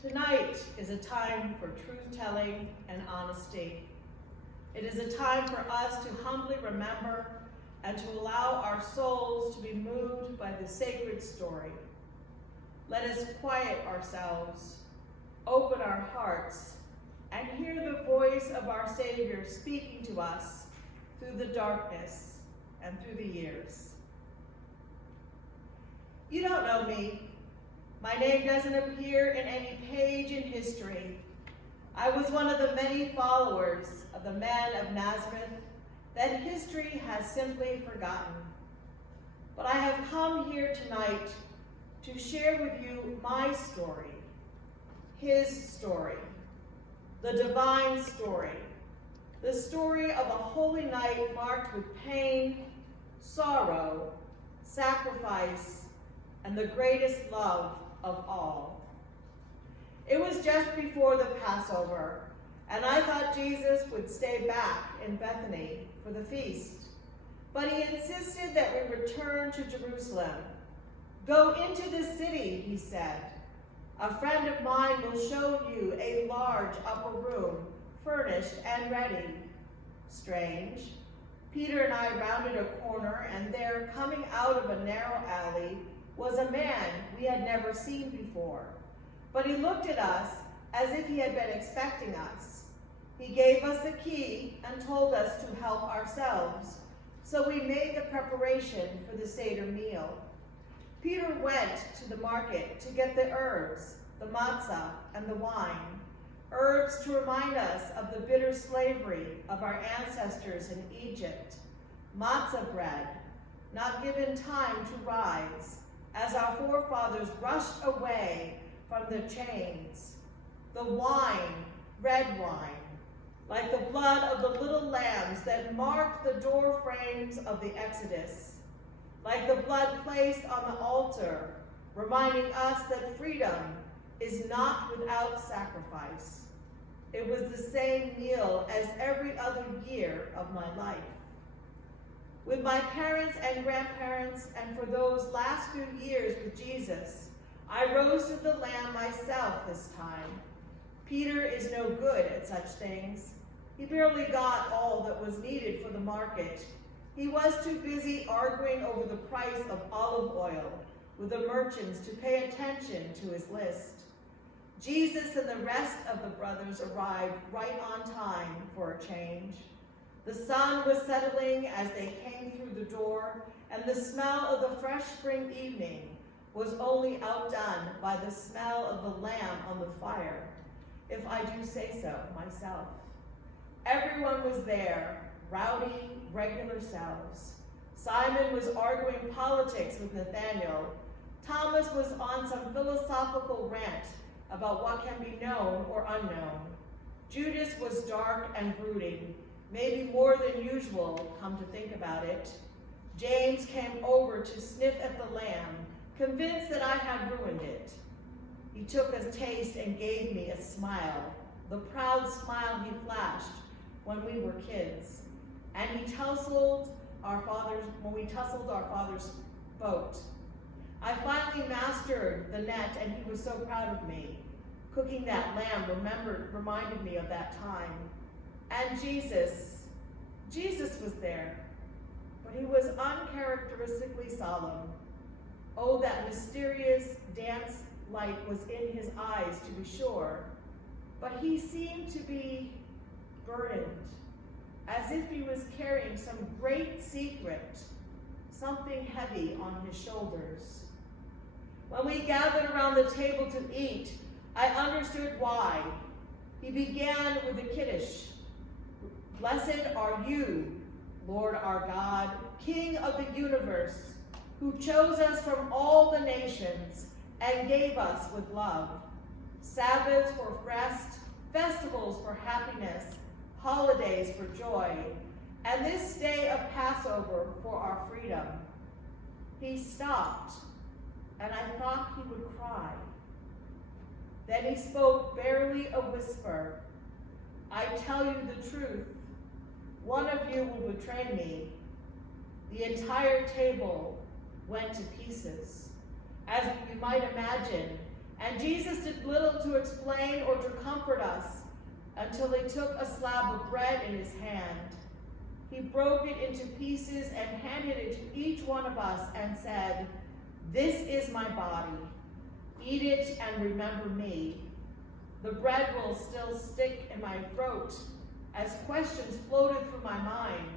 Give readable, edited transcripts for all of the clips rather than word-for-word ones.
Tonight is a time for truth-telling and honesty. It is a time for us to humbly remember and to allow our souls to be moved by the sacred story. Let us quiet ourselves, open our hearts, and hear the voice of our Savior speaking to us through the darkness and through the years. You don't know me. My name doesn't appear in any page in history. I was one of the many followers of the man of Nazareth that history has simply forgotten. But I have come here tonight to share with you my story, his story, the divine story, the story of a holy night marked with pain, sorrow, sacrifice, and the greatest love of all. It was just before the Passover, and I thought Jesus would stay back in Bethany for the feast. But he insisted that we return to Jerusalem. Go into the city, he said. A friend of mine will show you a large upper room, furnished and ready. Strange. Peter and I rounded a corner, and there, coming out of a narrow alley, was a man we had never seen before. But he looked at us as if he had been expecting us. He gave us a key and told us to help ourselves, so we made the preparation for the Seder meal. Peter went to the market to get the herbs, the matzah, and the wine, herbs to remind us of the bitter slavery of our ancestors in Egypt, matzah bread, not given time to rise, as our forefathers rushed away from the chains. The wine, red wine, like the blood of the little lambs that marked the door frames of the Exodus, like the blood placed on the altar, reminding us that freedom is not without sacrifice. It was the same meal as every other year of my life. With my parents and grandparents, and for those last few years with Jesus, I roasted the lamb myself this time. Peter is no good at such things. He barely got all that was needed for the market. He was too busy arguing over the price of olive oil with the merchants to pay attention to his list. Jesus and the rest of the brothers arrived right on time for a change. The sun was settling as they came through the door, and the smell of the fresh spring evening was only outdone by the smell of the lamb on the fire, if I do say so myself. Everyone was there, rowdy, regular selves. Simon was arguing politics with Nathaniel. Thomas was on some philosophical rant about what can be known or unknown. Judas was dark and brooding, maybe more than usual, come to think about it. James came over to sniff at the lamb, convinced that I had ruined it. He took a taste and gave me a smile, the proud smile he flashed when we were kids. And he tussled when we tussled our father's boat. I finally mastered the net, and he was so proud of me. Cooking that lamb reminded me of that time. And Jesus was there, but he was uncharacteristically solemn. Oh, that mysterious dance light was in his eyes, to be sure, but he seemed to be burdened, as if he was carrying some great secret, something heavy on his shoulders. When we gathered around the table to eat, I understood why. He began with a Kiddush. Blessed are you, Lord our God, King of the universe, who chose us from all the nations and gave us with love. Sabbaths for rest, festivals for happiness, holidays for joy, and this day of Passover for our freedom. He stopped, and I thought he would cry. Then he spoke barely a whisper. I tell you the truth, one of you will betray me. The entire table went to pieces. As you might imagine, And Jesus did little to explain or to comfort us until he took a slab of bread in his hand. He broke it into pieces and handed it to each one of us and said, "This is my body. Eat it and remember me." The bread will still stick in my throat as questions floated through my mind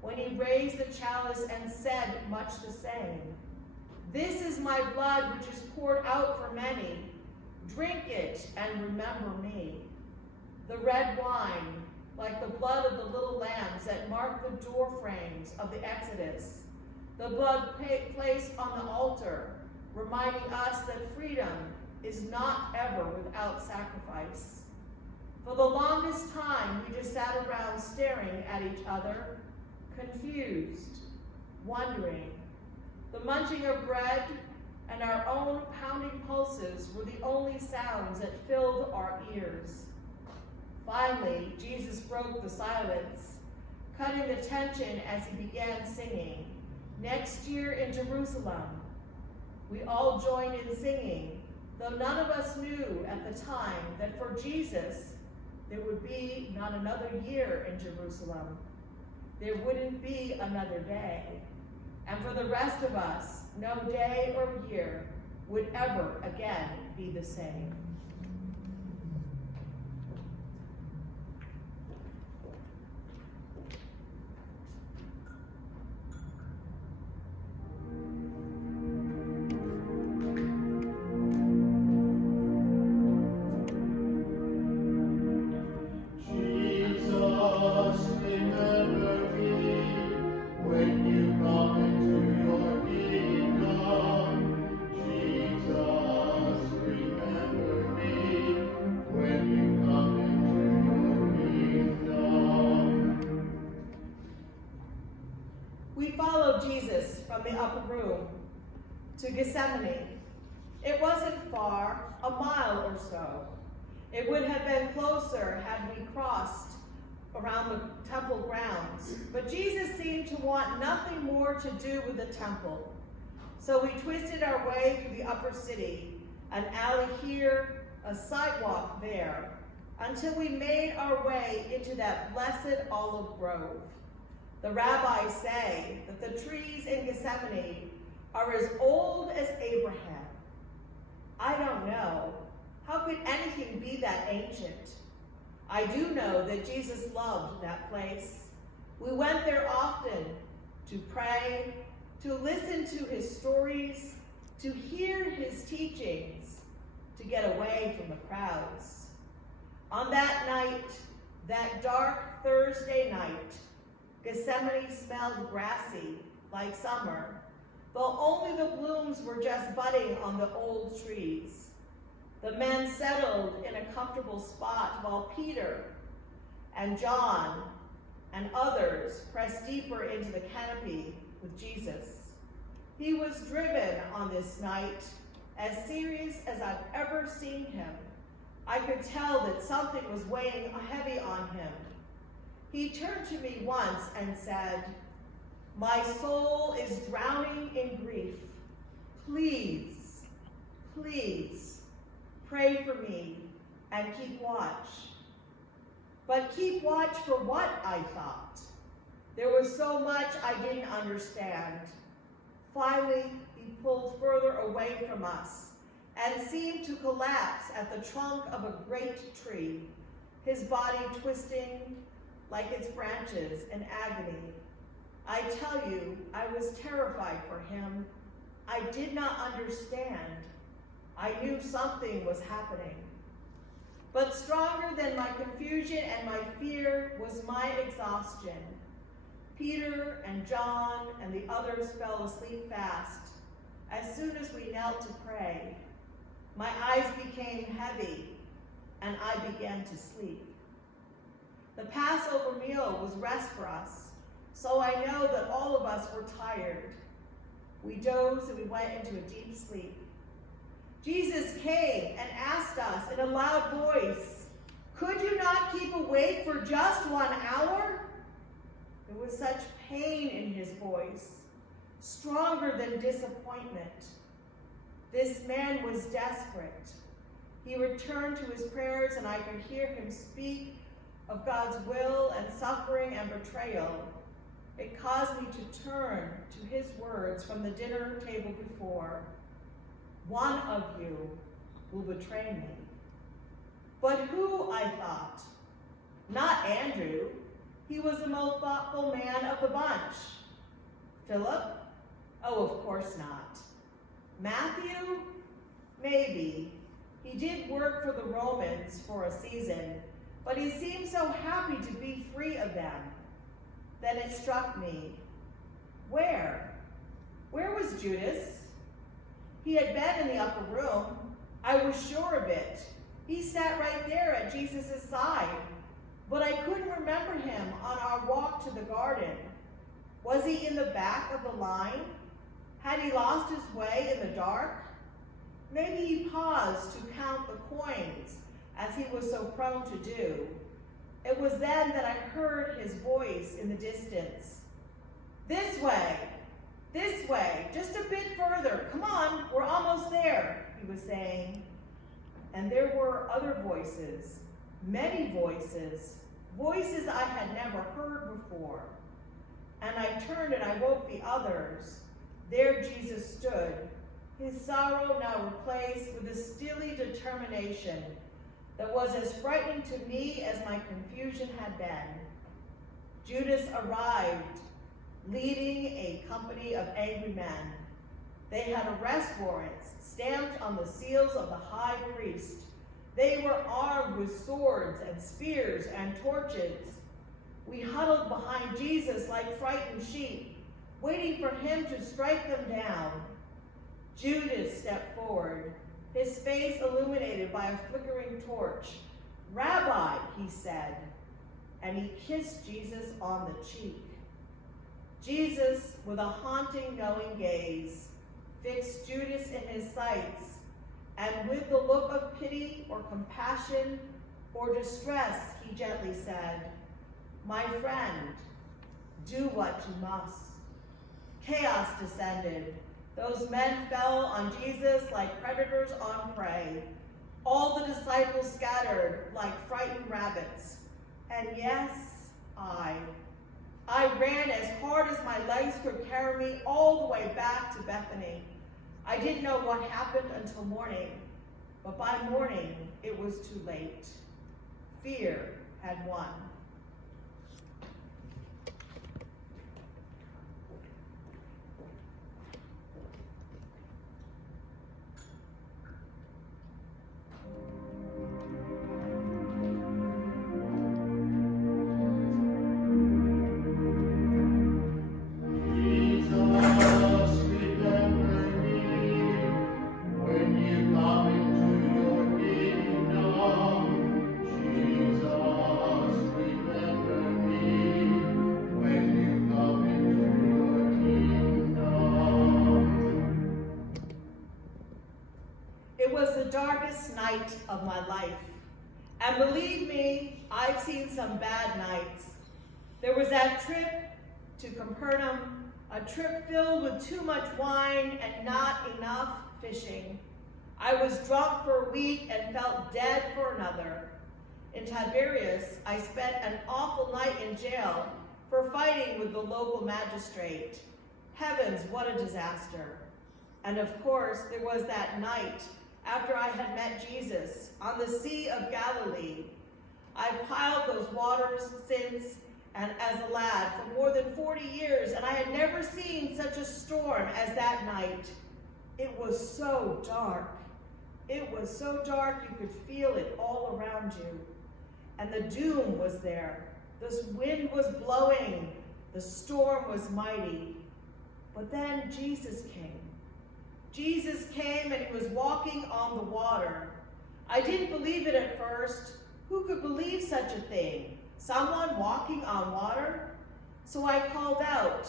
when he raised the chalice and said much the same. "This is my blood which is poured out for many. Drink it and remember me." The red wine, like the blood of the little lambs that marked the door frames of the Exodus, the blood placed on the altar, reminding us that freedom is not ever without sacrifice. For the longest time, we just sat around staring at each other, confused, wondering. The munching of bread and our own pounding pulses were the only sounds that filled our ears. Finally, Jesus broke the silence, cutting the tension as he began singing, "Next year in Jerusalem." We all joined in singing, though none of us knew at the time that for Jesus, there would be not another year in Jerusalem. There wouldn't be another day. And for the rest of us, no day or year would ever again be the same. Jesus from the upper room to Gethsemane. It wasn't far, a mile or so. It would have been closer had we crossed around the temple grounds, but Jesus seemed to want nothing more to do with the temple. So we twisted our way through the upper city, an alley here, a sidewalk there, until we made our way into that blessed olive grove. The rabbis say that the trees in Gethsemane are as old as Abraham. I don't know. How could anything be that ancient? I do know that Jesus loved that place. We went there often to pray, to listen to his stories, to hear his teachings, to get away from the crowds. On that night, that dark Thursday night, Gethsemane smelled grassy, like summer, though only the blooms were just budding on the old trees. The men settled in a comfortable spot while Peter and John and others pressed deeper into the canopy with Jesus. He was driven on this night, as serious as I've ever seen him. I could tell that something was weighing heavy on him. He turned to me once and said, "My soul is drowning in grief. Please, please, pray for me and keep watch." But keep watch for what, I thought. There was so much I didn't understand. Finally, he pulled further away from us and seemed to collapse at the trunk of a great tree, his body twisting like its branches in agony. I tell you, I was terrified for him. I did not understand. I knew something was happening. But stronger than my confusion and my fear was my exhaustion. Peter and John and the others fell asleep fast as soon as we knelt to pray. My eyes became heavy and I began to sleep. The Passover meal was rest for us, so I know that all of us were tired. We dozed and we went into a deep sleep. Jesus came and asked us in a loud voice, "Could you not keep awake for just 1 hour?" There was such pain in his voice, stronger than disappointment. This man was desperate. He returned to his prayers, and I could hear him speak of God's will and suffering and betrayal. It caused me to turn to his words from the dinner table before. One of you will betray me. But who, I thought? Not Andrew. He was the most thoughtful man of the bunch. Philip? Oh, of course not. Matthew? Maybe. He did work for the Romans for a season, but he seemed so happy to be free of them. Then it struck me. Where? Where was Judas? He had been in the upper room. I was sure of it. He sat right there at Jesus' side, but I couldn't remember him on our walk to the garden. Was he in the back of the line? Had he lost his way in the dark? Maybe he paused to count the coins, as he was so prone to do. It was then that I heard his voice in the distance. This way, just a bit further. Come on, we're almost there, he was saying. And there were other voices, many voices, voices I had never heard before. And I turned and I woke the others. There Jesus stood, his sorrow now replaced with a steely determination that was as frightening to me as my confusion had been. Judas arrived, leading a company of angry men. They had arrest warrants stamped on the seals of the high priest. They were armed with swords and spears and torches. We huddled behind Jesus like frightened sheep, waiting for him to strike them down. Judas stepped forward, his face illuminated by a flickering torch. Rabbi, he said, and he kissed Jesus on the cheek. Jesus, with a haunting, knowing gaze, fixed Judas in his sights, and with the look of pity or compassion or distress, he gently said, "My friend, do what you must." Chaos descended. Those men fell on Jesus like predators on prey. All the disciples scattered like frightened rabbits. And yes, I ran as hard as my legs could carry me all the way back to Bethany. I didn't know what happened until morning, but by morning it was too late. Fear had won. Darkest night of my life. And believe me, I've seen some bad nights. There was that trip to Capernaum, a trip filled with too much wine and not enough fishing. I was drunk for a week and felt dead for another. In Tiberias, I spent an awful night in jail for fighting with the local magistrate. Heavens, what a disaster. And of course, there was that night after I had met Jesus on the Sea of Galilee. I piled those waters since, and as a lad, for more than 40 years, and I had never seen such a storm as that night. It was so dark. It was so dark you could feel it all around you. And the doom was there. The wind was blowing. The storm was mighty. But then Jesus came. Jesus came and he was walking on the water. I didn't believe it at first. Who could believe such a thing? Someone walking on water? So I called out,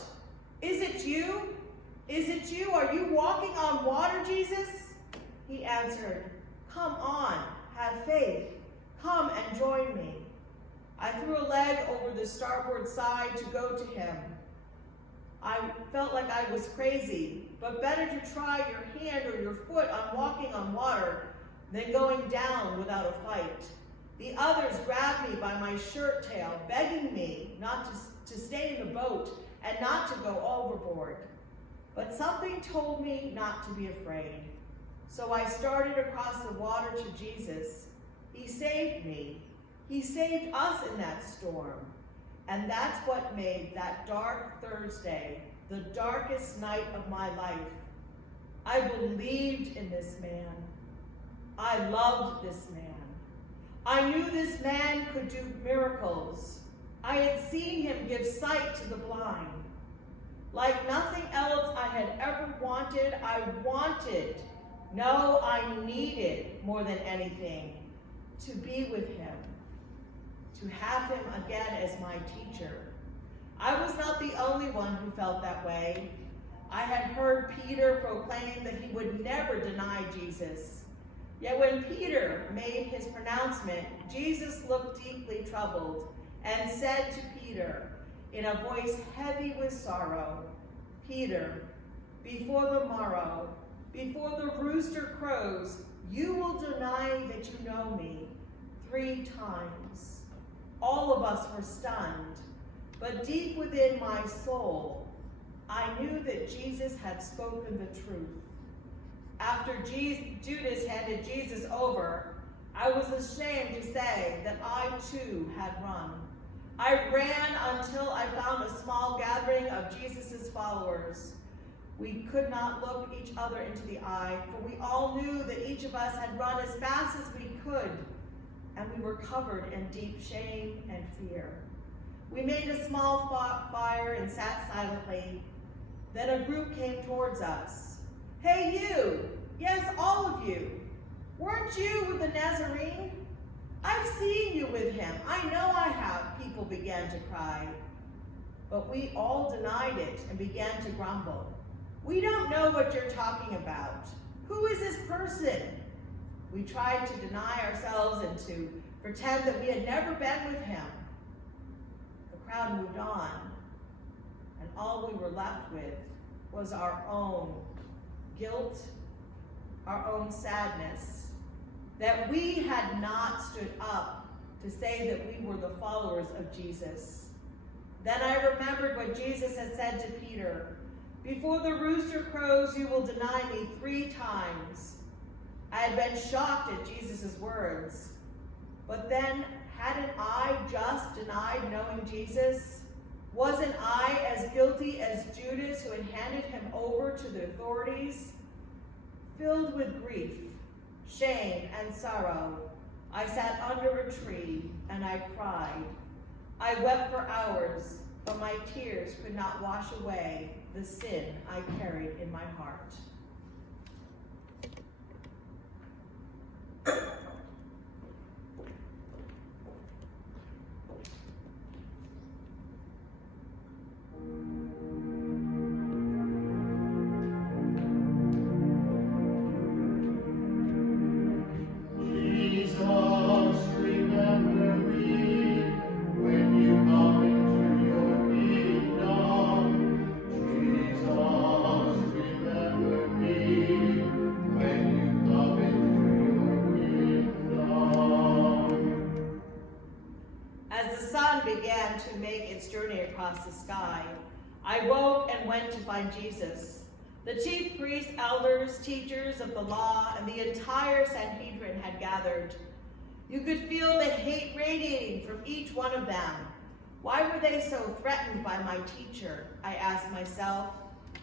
"Is it you? Is it you? Are you walking on water, Jesus?" He answered, "Come on, have faith. Come and join me." I threw a leg over the starboard side to go to him. I felt like I was crazy, but better to try your hand or your foot on walking on water than going down without a fight. The others grabbed me by my shirt tail, begging me not to stay in the boat and not to go overboard. But something told me not to be afraid. So I started across the water to Jesus. He saved me. He saved us in that storm. And that's what made that dark Thursday the darkest night of my life. I believed in this man. I loved this man. I knew this man could do miracles. I had seen him give sight to the blind. Like nothing else I had ever wanted, I needed more than anything to be with him, to have him again as my teacher. I was not the only one who felt that way. I had heard Peter proclaim that he would never deny Jesus. Yet when Peter made his pronouncement, Jesus looked deeply troubled and said to Peter, in a voice heavy with sorrow, "Peter, before the morrow, before the rooster crows, you will deny that you know me 3 times." All of us were stunned, but deep within my soul, I knew that Jesus had spoken the truth. After Judas handed Jesus over, I was ashamed to say that I too had run. I ran until I found a small gathering of Jesus' followers. We could not look each other into the eye, for we all knew that each of us had run as fast as we could, and we were covered in deep shame and fear. We made a small fire and sat silently. Then a group came towards us. "Hey you, yes, all of you, weren't you with the Nazarene? I've seen you with him. I know I have," people began to cry. But we all denied it and began to grumble. "We don't know what you're talking about. Who is this person?" We tried to deny ourselves and to pretend that we had never been with him. The crowd moved on, and all we were left with was our own guilt, our own sadness, that we had not stood up to say that we were the followers of Jesus. Then I remembered what Jesus had said to Peter, "Before the rooster crows, you will deny me 3 times. I had been shocked at Jesus' words. But then, hadn't I just denied knowing Jesus? Wasn't I as guilty as Judas, who had handed him over to the authorities? Filled with grief, shame, and sorrow, I sat under a tree and I cried. I wept for hours, but my tears could not wash away the sin I carried in my heart." Began to make its journey across the sky, I woke and went to find Jesus. The chief priests, elders, teachers of the law, and the entire Sanhedrin had gathered. You could feel the hate radiating from each one of them. Why were they so threatened by my teacher? I asked myself,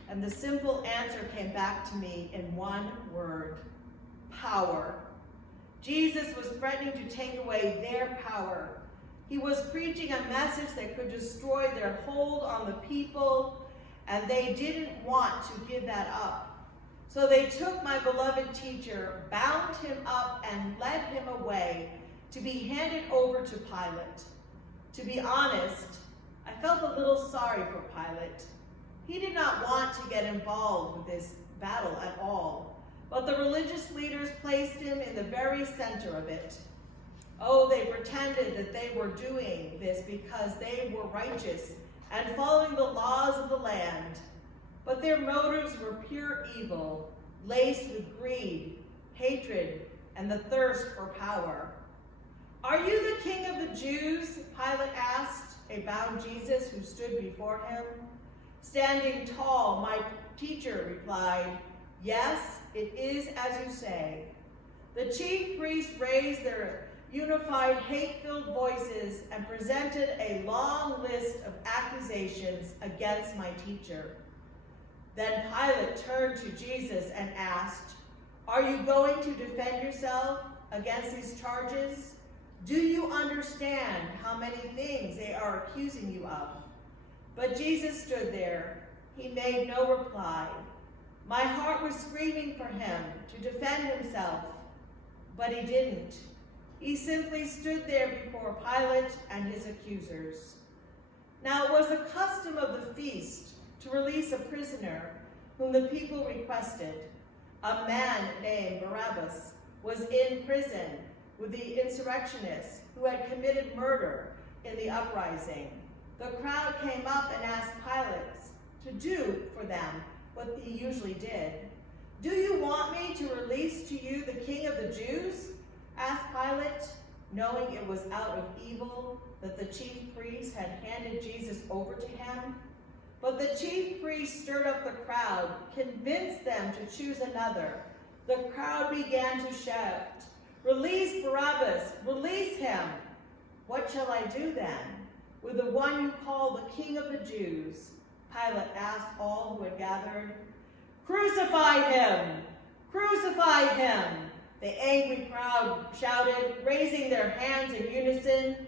and the simple answer came back to me in one word: power. Jesus was threatening to take away their power. He was preaching a message that could destroy their hold on the people, and they didn't want to give that up. So they took my beloved teacher, bound him up, and led him away to be handed over to Pilate. To be honest, I felt a little sorry for Pilate. He did not want to get involved with this battle at all, but the religious leaders placed him in the very center of it. Oh, they pretended that they were doing this because they were righteous and following the laws of the land. But their motives were pure evil, laced with greed, hatred, and the thirst for power. "Are you the king of the Jews?" Pilate asked a bound Jesus who stood before him. Standing tall, my teacher replied, "Yes, it is as you say." The chief priests raised their unified hate-filled voices and presented a long list of accusations against my teacher. Then Pilate turned to Jesus and asked, "Are you going to defend yourself against these charges? Do you understand how many things they are accusing you of?" But Jesus stood there. He made no reply. My heart was screaming for him to defend himself, but he didn't. He simply stood there before Pilate and his accusers. Now it was the custom of the feast to release a prisoner whom the people requested. A man named Barabbas was in prison with the insurrectionists who had committed murder in the uprising. The crowd came up and asked Pilate to do for them what he usually did. "Do you want me to release to you the king of the Jews?" asked Pilate, knowing it was out of evil that the chief priests had handed Jesus over to him. But the chief priests stirred up the crowd, convinced them to choose another. The crowd began to shout, "Release Barabbas! Release him!" "What shall I do then with the one you call the King of the Jews?" Pilate asked all who had gathered. "Crucify him! Crucify him!" the angry crowd shouted, raising their hands in unison.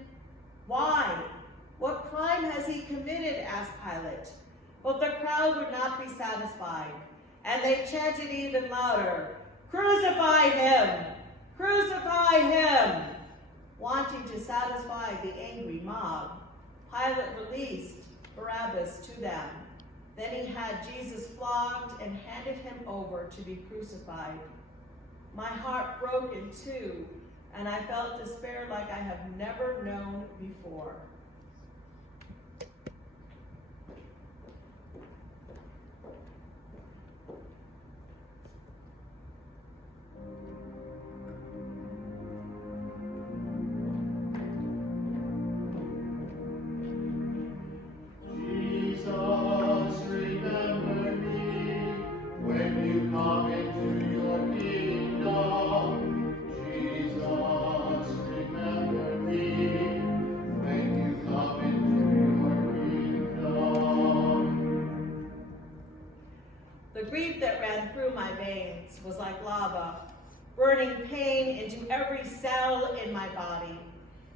"Why? What crime has he committed?" asked Pilate. But the crowd would not be satisfied, and they chanted even louder, "Crucify him! Crucify him!" Wanting to satisfy the angry mob, Pilate released Barabbas to them. Then he had Jesus flogged and handed him over to be crucified. My heart broke in two, and I felt despair like I have never known before. The grief that ran through my veins was like lava, burning pain into every cell in my body.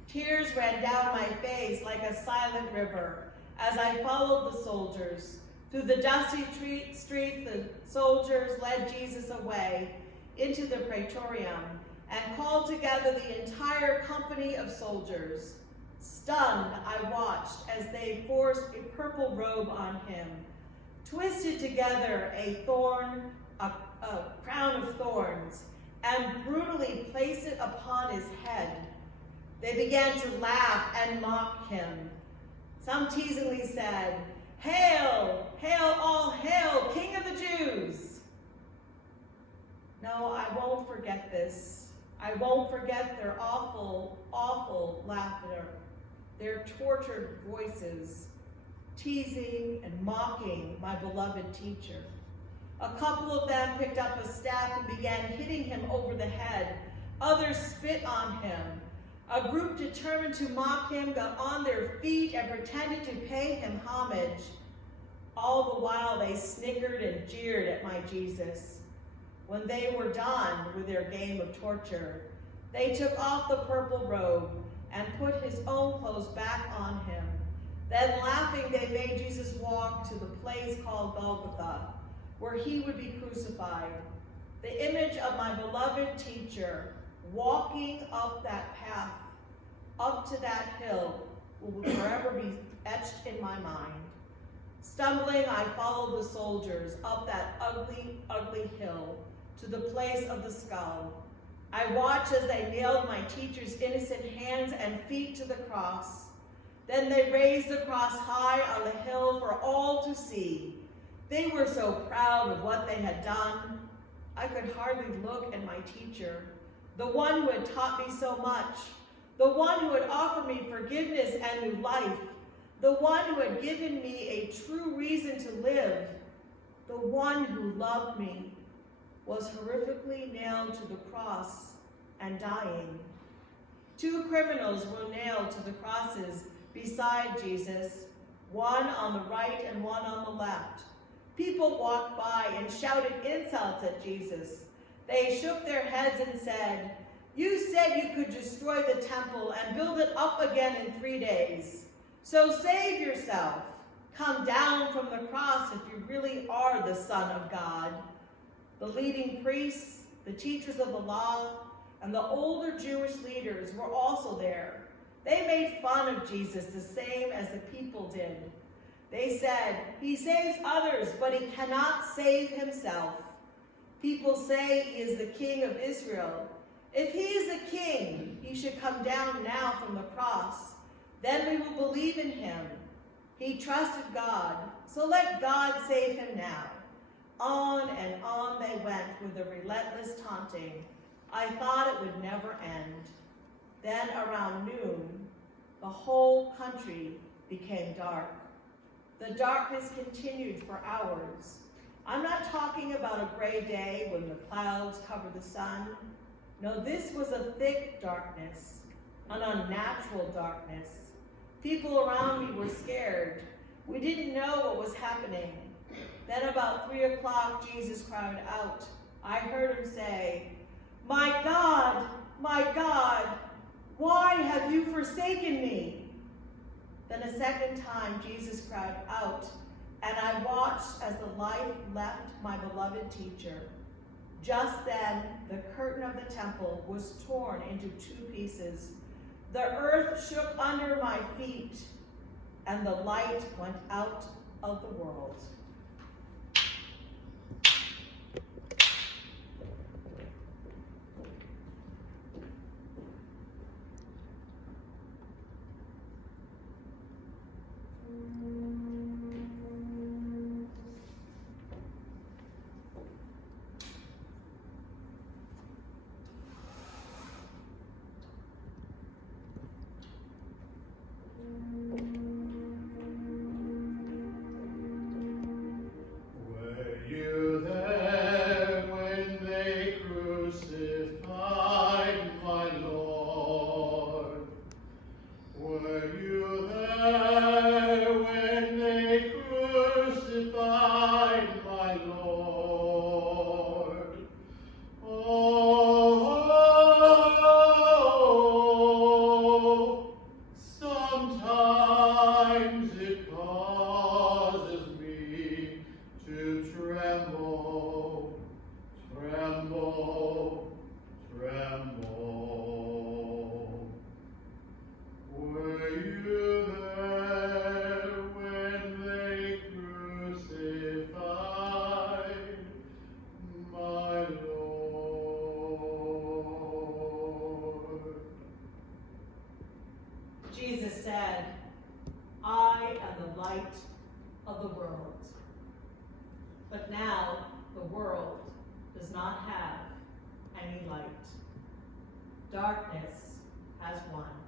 Tears ran down my face like a silent river as I followed the soldiers. Through the dusty streets, the soldiers led Jesus away into the praetorium and called together the entire company of soldiers. Stunned, I watched as they forced a purple robe on him, twisted together a crown of thorns, and brutally placed it upon his head. They began to laugh and mock him. Some teasingly said, "Hail, hail, all hail, King of the Jews!" No, I won't forget this. I won't forget their awful, awful laughter, their tortured voices, teasing and mocking my beloved teacher. A couple of them picked up a staff and began hitting him over the head. Others spit on him. A group determined to mock him got on their feet and pretended to pay him homage. All the while they snickered and jeered at my Jesus. When they were done with their game of torture, they took off the purple robe and put his own clothes back on him. Then laughing, they made Jesus walk to the place called Golgotha, where he would be crucified. The image of my beloved teacher walking up that path, up to that hill, will forever be etched in my mind. Stumbling, I followed the soldiers up that ugly, ugly hill to the place of the skull. I watched as they nailed my teacher's innocent hands and feet to the cross. Then they raised the cross high on the hill for all to see. They were so proud of what they had done. I could hardly look at my teacher, the one who had taught me so much, the one who had offered me forgiveness and new life, the one who had given me a true reason to live, the one who loved me, was horrifically nailed to the cross and dying. 2 criminals were nailed to the crosses beside Jesus, one on the right and one on the left. People walked by and shouted insults at Jesus. They shook their heads and said, "You said you could destroy the temple and build it up again in 3 days. So save yourself. Come down from the cross if you really are the Son of God." The leading priests, the teachers of the law, and the older Jewish leaders were also there. They made fun of Jesus the same as the people did. They said, "He saves others, but he cannot save himself. People say he is the King of Israel. If he is a king, he should come down now from the cross. Then we will believe in him. He trusted God, so let God save him now." On and on they went with the relentless taunting. I thought it would never end. Then around noon, the whole country became dark. The darkness continued for hours. I'm not talking about a gray day when the clouds cover the sun. No, this was a thick darkness, an unnatural darkness. People around me were scared. We didn't know what was happening. Then about 3 o'clock, Jesus cried out. I heard him say, my God, why have you forsaken me?" Then a second time, Jesus cried out, and I watched as the light left my beloved teacher. Just then, the curtain of the temple was torn into 2 pieces. The earth shook under my feet, and the light went out of the world. Jesus said, "I am the light of the world." But now the world does not have any light. Darkness has won.